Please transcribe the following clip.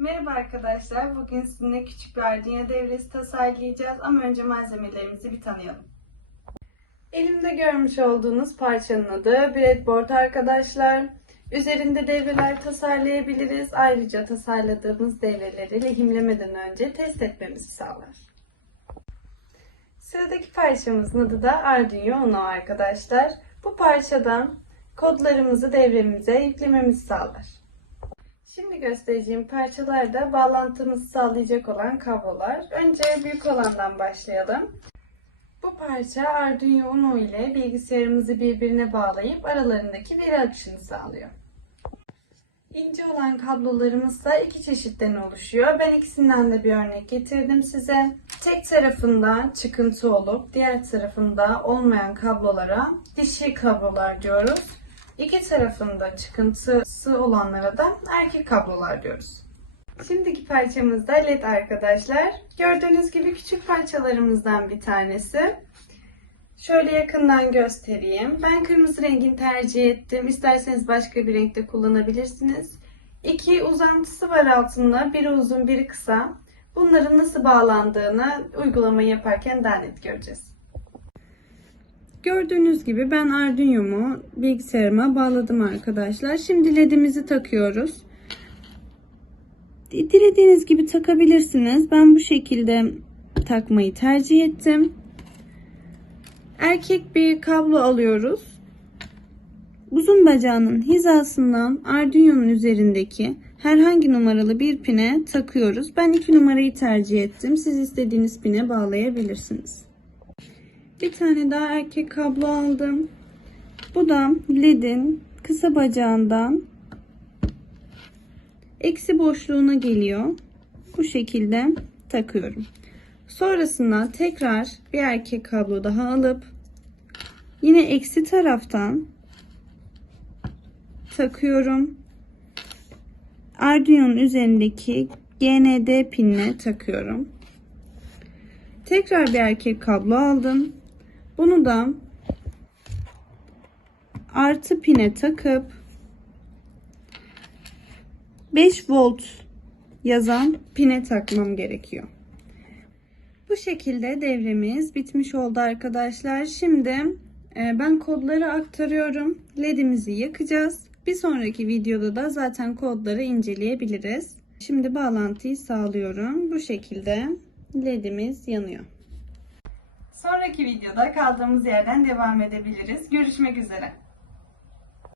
Merhaba arkadaşlar. Bugün sizinle küçük bir Arduino devresi tasarlayacağız ama önce malzemelerimizi bir tanıyalım. Elimde görmüş olduğunuz parçanın adı breadboard arkadaşlar. Üzerinde devreler tasarlayabiliriz. Ayrıca tasarladığımız devreleri lehimlemeden önce test etmemizi sağlar. Sıradaki parçamızın adı da Arduino Uno arkadaşlar. Bu parçadan kodlarımızı devremize yüklememizi sağlar. Şimdi göstereceğim parçalarda bağlantımızı sağlayacak olan kablolar. Önce büyük olandan başlayalım. Bu parça Arduino Uno ile bilgisayarımızı birbirine bağlayıp aralarındaki veri akışını sağlıyor. İnce olan kablolarımız da iki çeşitten oluşuyor. Ben ikisinden de bir örnek getirdim size. Tek tarafında çıkıntı olup diğer tarafında olmayan kablolara dişi kablolar diyoruz. İki tarafında çıkıntısı olanlara da erkek kablolar diyoruz. Şimdiki parçamız da led arkadaşlar. Gördüğünüz gibi küçük parçalarımızdan bir tanesi. Şöyle yakından göstereyim. Ben kırmızı rengini tercih ettim. İsterseniz başka bir renkte kullanabilirsiniz. İki uzantısı var altında. Biri uzun, biri kısa. Bunların nasıl bağlandığını uygulamayı yaparken daha net göreceğiz. Gördüğünüz gibi ben Arduino'mu bilgisayarıma bağladım arkadaşlar. Şimdi ledimizi takıyoruz. Dilediğiniz gibi takabilirsiniz. Ben bu şekilde takmayı tercih ettim. Erkek bir kablo alıyoruz. Uzun bacağının hizasından Arduino'nun üzerindeki herhangi numaralı bir pine takıyoruz. Ben iki numarayı tercih ettim. Siz istediğiniz pine bağlayabilirsiniz. Bir tane daha erkek kablo aldım. Bu da ledin kısa bacağından eksi boşluğuna geliyor. Bu şekilde takıyorum. Sonrasında tekrar bir erkek kablo daha alıp yine eksi taraftan takıyorum. Arduino'nun üzerindeki GND pinine takıyorum. Tekrar bir erkek kablo aldım. Bunu da artı pine takıp 5 volt yazan pine takmam gerekiyor. Bu şekilde devremiz bitmiş oldu arkadaşlar. Şimdi e, ben kodları aktarıyorum. LED'imizi yakacağız. Bir sonraki videoda da zaten kodları inceleyebiliriz. Şimdi bağlantıyı sağlıyorum. Bu şekilde LED'imiz yanıyor. Sonraki videoda kaldığımız yerden devam edebiliriz. Görüşmek üzere.